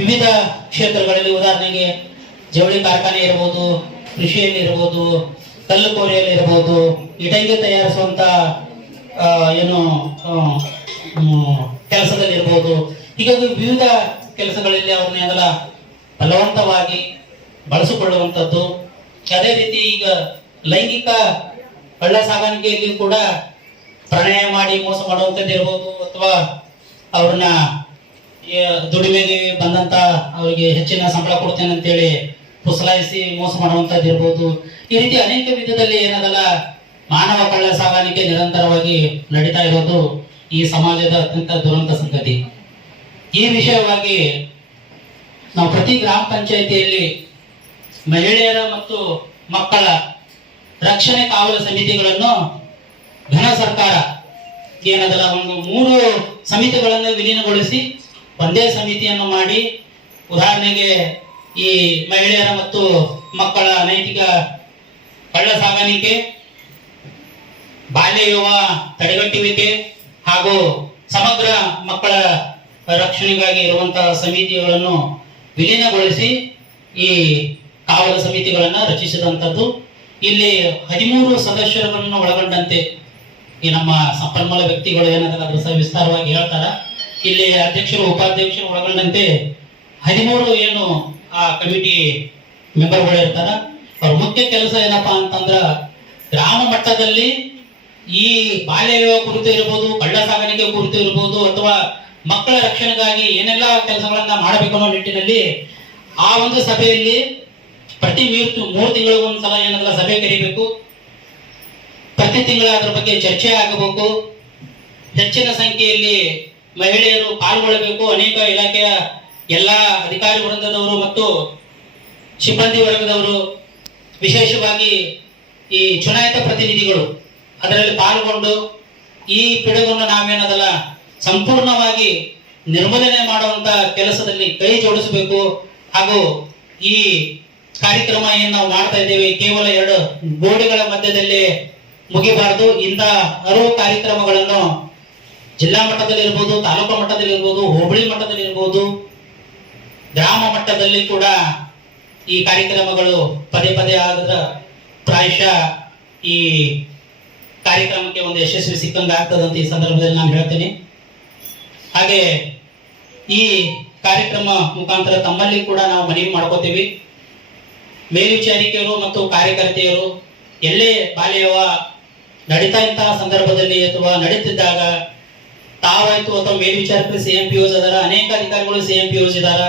ವಿವಿಧ ಕ್ಷೇತ್ರಗಳಲ್ಲಿ, ಉದಾಹರಣೆಗೆ ಜವಳಿ ಕಾರ್ಖಾನೆ ಇರಬಹುದು, ಕೃಷಿಯಲ್ಲಿ ಇರಬಹುದು, ಕಲ್ಲು ಕೋರೆಯಲ್ಲಿ ಇರಬಹುದು, ಇಟಂಗಿ ತಯಾರಿಸುವಂತ ಏನು ಕೆಲಸದಲ್ಲಿ ಇರಬಹುದು. ಹೀಗಾಗಿ ವಿವಿಧ ಕೆಲಸಗಳಲ್ಲಿ ಅವ್ರನ್ನೆಲ್ಲ ಬಲವಂತವಾಗಿ ಬಳಸಿಕೊಳ್ಳುವಂಥದ್ದು. ಅದೇ ರೀತಿ ಈಗ ಲೈಂಗಿಕ ಕಳ್ಳ ಸಾಗಾಣಿಕೆಯಲ್ಲಿ ಕೂಡ ಪ್ರಣಯ ಮಾಡಿ ಮೋಸ ಮಾಡುವಂಥದ್ದು ಇರ್ಬೋದು, ಅಥವಾ ಅವ್ರನ್ನ ದುಡಿಮೆಗೆ ಬಂದಂತ ಅವರಿಗೆ ಹೆಚ್ಚಿನ ಸಂಬಳ ಕೊಡ್ತೇನೆ ಅಂತೇಳಿ ಪುಸಲಾಯಿಸಿ ಮೋಸ ಮಾಡುವಂತದ್ದು ಇರ್ಬೋದು. ಈ ರೀತಿ ಅನೇಕ ವಿಧದಲ್ಲಿ ಏನದಲ್ಲ ಮಾನವ ಕಳ್ಳ ಸಾಗಾಣಿಕೆ ನಿರಂತರವಾಗಿ ನಡೀತಾ ಇರೋದು ಈ ಸಮಾಜದ ಅತ್ಯಂತ ದುರಂತ ಸಂಗತಿ. ಈ ವಿಷಯವಾಗಿ ನಾವು ಪ್ರತಿ ಗ್ರಾಮ ಪಂಚಾಯಿತಿಯಲ್ಲಿ ಮಹಿಳೆಯರ ಮತ್ತು ಮಕ್ಕಳ ರಕ್ಷಣೆ ಕಾವಲು ಸಮಿತಿಗಳನ್ನು ಘನ ಸರ್ಕಾರ ಏನದಲ್ಲ ಒಂದು 3 ಸಮಿತಿಗಳನ್ನು ವಿಲೀನಗೊಳಿಸಿ ಒಂದೇ ಸಮಿತಿಯನ್ನು ಮಾಡಿ, ಉದಾಹರಣೆಗೆ ಈ ಮಹಿಳೆಯರ ಮತ್ತು ಮಕ್ಕಳ ಅನೈತಿಕ ಕಳ್ಳ ಸಾಗಾಣಿಕೆ, ಬಾಲ್ಯ ವಿವಾಹ ತಡೆಗಟ್ಟುವಿಕೆ ಹಾಗೂ ಸಮಗ್ರ ಮಕ್ಕಳ ರಕ್ಷಣೆಗಾಗಿ ಇರುವಂತಹ ಸಮಿತಿಗಳನ್ನು ವಿಲೀನಗೊಳಿಸಿ ಈ ಕಾವಲು ಸಮಿತಿಗಳನ್ನು ರಚಿಸಿದಂಥದ್ದು. ಇಲ್ಲಿ 13 ಸದಸ್ಯರುಗಳನ್ನು ಒಳಗೊಂಡಂತೆ ಈ ನಮ್ಮ ಸಂಪನ್ಮೂಲ ವ್ಯಕ್ತಿಗಳು ಏನಂದ್ರೆ ಅದ್ರ ವಿಸ್ತಾರವಾಗಿ ಹೇಳ್ತಾರ. ಇಲ್ಲಿ ಅಧ್ಯಕ್ಷರು ಉಪಾಧ್ಯಕ್ಷರು ಒಳಗೊಂಡಂತೆ 13 ಏನು ಆ ಕಮಿಟಿ ಮೆಂಬರ್ಗಳು ಇರ್ತಾರ. ಅವ್ರ ಮುಖ್ಯ ಕೆಲಸ ಏನಪ್ಪಾ ಅಂತಂದ್ರ ಗ್ರಾಮ ಮಟ್ಟದಲ್ಲಿ ಈ ಬಾಲ್ಯ ವಿವಾಹ ಕುರಿತು ಇರ್ಬೋದು, ಕಳ್ಳ ಸಾಗಾಣಿಕೆ ಕುರಿತು ಇರ್ಬೋದು, ಅಥವಾ ಮಕ್ಕಳ ರಕ್ಷಣೆಗಾಗಿ ಏನೆಲ್ಲ ಕೆಲಸಗಳನ್ನ ಮಾಡಬೇಕು ಅನ್ನೋ ನಿಟ್ಟಿನಲ್ಲಿ ಆ ಒಂದು ಸಭೆಯಲ್ಲಿ ಪ್ರತಿ 3 ತಿಂಗಳಿಗೆ ಒಂದ್ಸಲ ಏನಲ್ಲ ಸಭೆ ಕರೀಬೇಕು. ಪ್ರತಿ ತಿಂಗಳ ಅದ್ರ ಬಗ್ಗೆ ಚರ್ಚೆ ಆಗಬೇಕು. ಹೆಚ್ಚಿನ ಸಂಖ್ಯೆಯಲ್ಲಿ ಮಹಿಳೆಯರು ಪಾಲ್ಗೊಳ್ಳಬೇಕು. ಅನೇಕ ಇಲಾಖೆಯ ಎಲ್ಲ ಅಧಿಕಾರಿ ವರ್ಗದವರು ಮತ್ತು ಸಿಬ್ಬಂದಿ ವರ್ಗದವರು, ವಿಶೇಷವಾಗಿ ಈ ಚುನಾಯಿತ ಪ್ರತಿನಿಧಿಗಳು ಅದರಲ್ಲಿ ಪಾಲ್ಗೊಂಡು ಈ ಪಿಡುಗನ್ನು ನಾವೇನದಲ್ಲ ಸಂಪೂರ್ಣವಾಗಿ ನಿರ್ಮೂಲನೆ ಮಾಡುವಂತ ಕೆಲಸದಲ್ಲಿ ಕೈ ಜೋಡಿಸಬೇಕು. ಹಾಗೂ ಈ ಕಾರ್ಯಕ್ರಮ ಏನ್ ನಾವು ಮಾಡ್ತಾ ಇದ್ದೇವೆ ಕೇವಲ 2 ಗೋಡೆಗಳ ಮಧ್ಯದಲ್ಲಿ ಮುಗಿಬಾರದು. ಇಂಥ ಹಲವು ಕಾರ್ಯಕ್ರಮಗಳನ್ನು ಜಿಲ್ಲಾ ಮಟ್ಟದಲ್ಲಿ ಇರ್ಬೋದು, ತಾಲೂಕು ಮಟ್ಟದಲ್ಲಿ ಇರ್ಬೋದು, ಹೋಬಳಿ ಮಟ್ಟದಲ್ಲಿ ಇರ್ಬೋದು, ಗ್ರಾಮ ಮಟ್ಟದಲ್ಲಿ ಕೂಡ ಈ ಕಾರ್ಯಕ್ರಮಗಳು ಪದೇ ಪದೇ ಆದ್ರ ಪ್ರಾಯಶಃ ಈ ಕಾರ್ಯಕ್ರಮಕ್ಕೆ ಒಂದು ಯಶಸ್ವಿ ಸಿಕ್ಕಂಗೆ ಆಗ್ತದಂತ ಈ ಸಂದರ್ಭದಲ್ಲಿ ನಾನು ಹೇಳ್ತೇನೆ. ಹಾಗೆ ಈ ಕಾರ್ಯಕ್ರಮ ಮುಖಾಂತರ ತಮ್ಮಲ್ಲಿ ಕೂಡ ನಾವು ಮನವಿ ಮಾಡ್ಕೋತೀವಿ. ಮೇಲ್ವಿಚಾರಿಕೆಯರು ಮತ್ತು ಕಾರ್ಯಕರ್ತೆಯರು ಎಲ್ಲೇ ಬಾಲ್ಯ ವಿವಾಹ ನಡೀತಾ ಇಂತಹ ಸಂದರ್ಭದಲ್ಲಿ ಅಥವಾ ನಡೀತಿದ್ದಾಗ ತಾವಾಯ್ತು ಅಥವಾ ಮೇಲ್ವಿಚಾರಕರು CMPOs ಅದರ, ಅನೇಕ ಅಧಿಕಾರಿಗಳು CMPOs ಇದಾರ.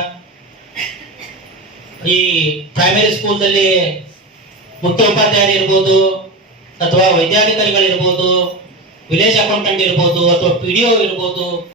ಈ ಪ್ರೈಮರಿ ಸ್ಕೂಲ್ದಲ್ಲಿ ಮುಖ್ಯೋಪಾಧ್ಯಾಯರು ಇರ್ಬೋದು, ಅಥವಾ ವೈದ್ಯಾಧಿಕಾರಿಗಳಿರ್ಬೋದು, ವಿಲೇಜ್ ಅಕೌಂಟೆಂಟ್ ಇರ್ಬೋದು, ಅಥವಾ PDO ಇರ್ಬೋದು,